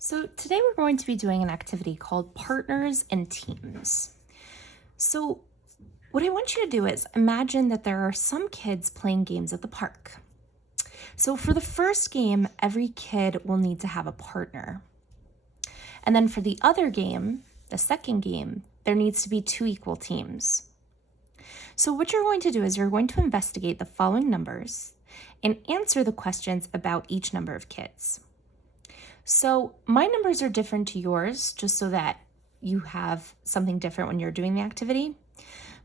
So today we're going to be doing an activity called Partners and Teams. So what I want you to do is imagine that there are some kids playing games at the park. So for the first game, every kid will need to have a partner. And then for the other game, the second game, there needs to be two equal teams. So what you're going to do is you're going to investigate the following numbers and answer the questions about each number of kids. So my numbers are different to yours, just so that you have something different when you're doing the activity.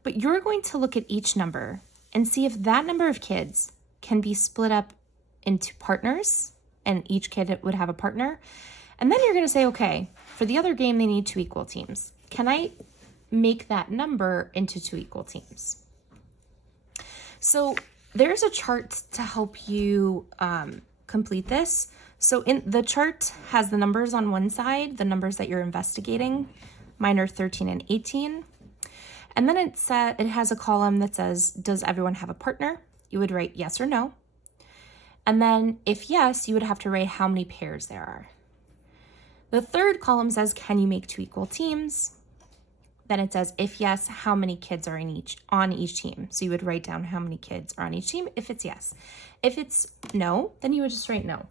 But you're going to look at each number and see if that number of kids can be split up into partners, and each kid would have a partner. And then you're going to say, okay, for the other game, they need two equal teams. Can I make that number into two equal teams? So there's a chart to help you complete this. So in the chart has the numbers on one side, the numbers that you're investigating. Mine are 13 and 18. And then it has a column that says, does everyone have a partner? You would write yes or no. And then if yes, you would have to write how many pairs there are. The third column says, can you make two equal teams? Then it says, if yes, how many kids are on each team? So you would write down how many kids are on each team if it's yes. If it's no, then you would just write no.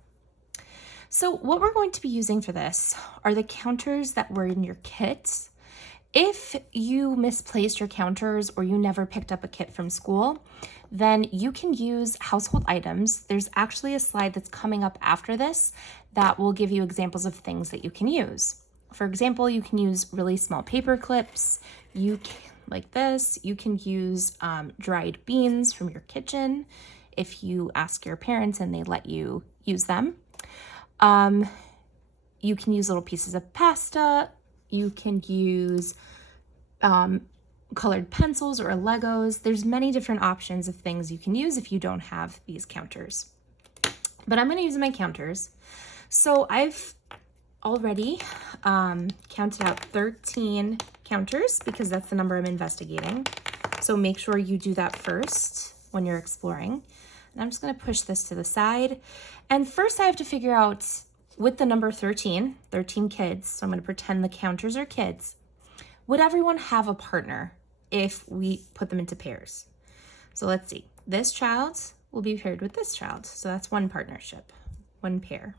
So what we're going to be using for this are the counters that were in your kit. If you misplaced your counters or you never picked up a kit from school, then you can use household items. There's actually a slide that's coming up after this that will give you examples of things that you can use. For example, you can use really small paper clips. Like this. You can use dried beans from your kitchen if you ask your parents and they let you use them. You can use little pieces of pasta. You can use colored pencils or Legos. There's many different options of things you can use if you don't have these counters. But I'm going to use my counters. So I've already counted out 13 counters because that's the number I'm investigating. So make sure you do that first when you're exploring. And I'm just going to push this to the side. And first I have to figure out, with the number 13 kids, so I'm going to pretend the counters are kids, would everyone have a partner if we put them into pairs? So let's see. This child will be paired with this child. So that's one partnership, one pair.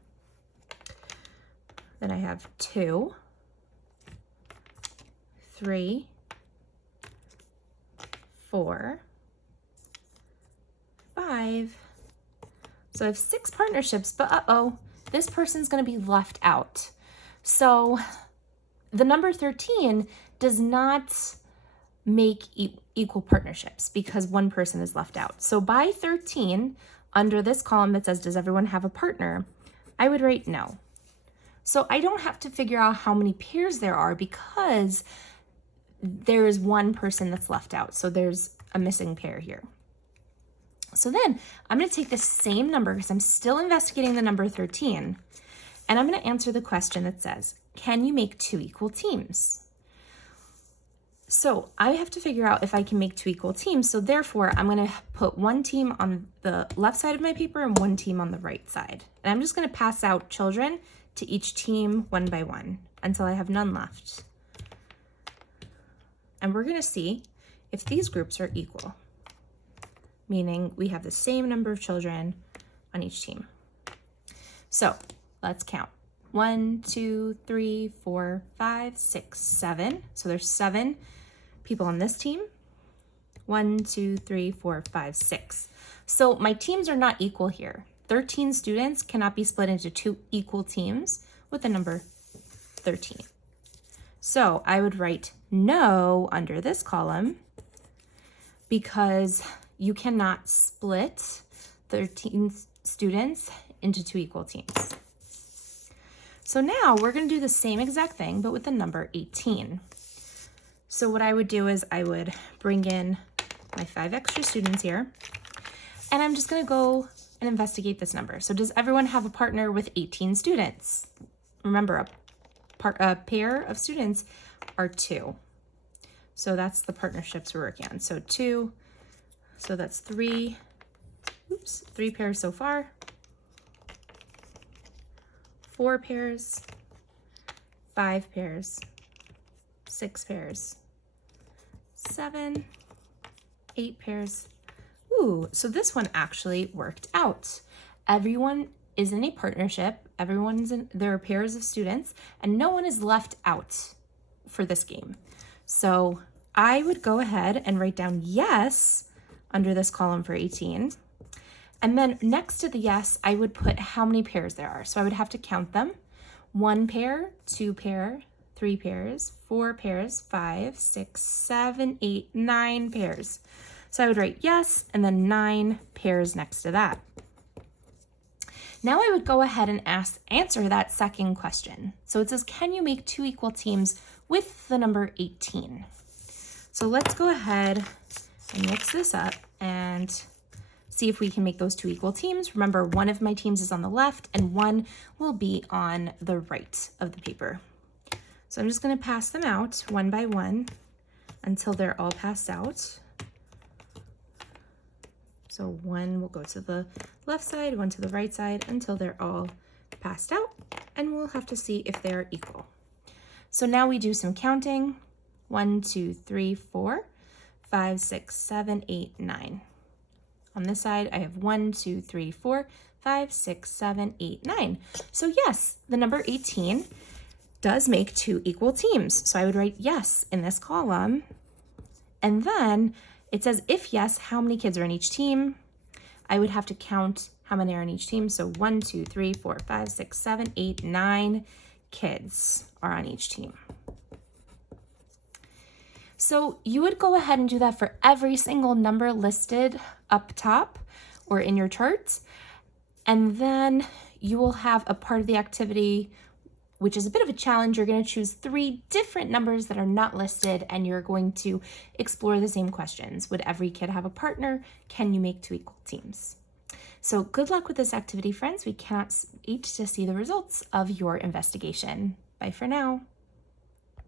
Then I have 2, 3, 4, 5. So I have 6 partnerships, but this person's going to be left out. So the number 13 does not make equal partnerships because one person is left out. So by 13, under this column that says, does everyone have a partner? I would write no. So I don't have to figure out how many pairs there are because there is one person that's left out. So there's a missing pair here. So then I'm going to take the same number because I'm still investigating the number 13, and I'm going to answer the question that says, can you make two equal teams? So I have to figure out if I can make two equal teams. So therefore, I'm going to put one team on the left side of my paper and one team on the right side. And I'm just going to pass out children to each team one by one until I have none left. And we're going to see if these groups are equal, meaning we have the same number of children on each team. So let's count. 1, 2, 3, 4, 5, 6, 7. So there's 7 people on this team. 1, 2, 3, 4, 5, 6. So my teams are not equal here. 13 students cannot be split into two equal teams with the number 13. So I would write no under this column because you cannot split 13 students into two equal teams. So now we're going to do the same exact thing, but with the number 18. So what I would do is I would bring in my 5 extra students here, and I'm just going to go and investigate this number. So does everyone have a partner with 18 students? Remember, a pair of students are 2. So that's the partnerships we're working on. So 2. So that's 3 pairs so far. 4 pairs, 5 pairs, 6 pairs, 7, 8 pairs. Ooh, so this one actually worked out. Everyone is in a partnership. There are pairs of students, and no one is left out for this game. So I would go ahead and write down yes under this column for 18. And then next to the yes, I would put how many pairs there are. So I would have to count them. 1 pair, 2 pair, 3 pairs, 4 pairs, 5, 6, 7, 8, 9 pairs. So I would write yes, and then 9 pairs next to that. Now I would go ahead and answer that second question. So it says, can you make 2 equal teams with the number 18? So let's go ahead and mix this up and see if we can make those 2 equal teams. Remember, one of my teams is on the left and one will be on the right of the paper. So I'm just going to pass them out one by one until they're all passed out. So one will go to the left side, one to the right side until they're all passed out, and we'll have to see if they're equal. So now we do some counting. 1, 2, 3, 4, 5, 6, 7, 8, 9. On this side, I have 1, 2, 3, 4, 5, 6, 7, 8, 9. So yes, the number 18 does make 2 equal teams. So I would write yes in this column. And then it says, if yes, how many kids are in each team? I would have to count how many are in each team. So 1, 2, 3, 4, 5, 6, 7, 8, 9 kids are on each team. So you would go ahead and do that for every single number listed up top or in your charts. And then you will have a part of the activity, which is a bit of a challenge. You're going to choose 3 different numbers that are not listed, and you're going to explore the same questions. Would every kid have a partner? Can you make 2 equal teams? So good luck with this activity, friends. We cannot wait to see the results of your investigation. Bye for now.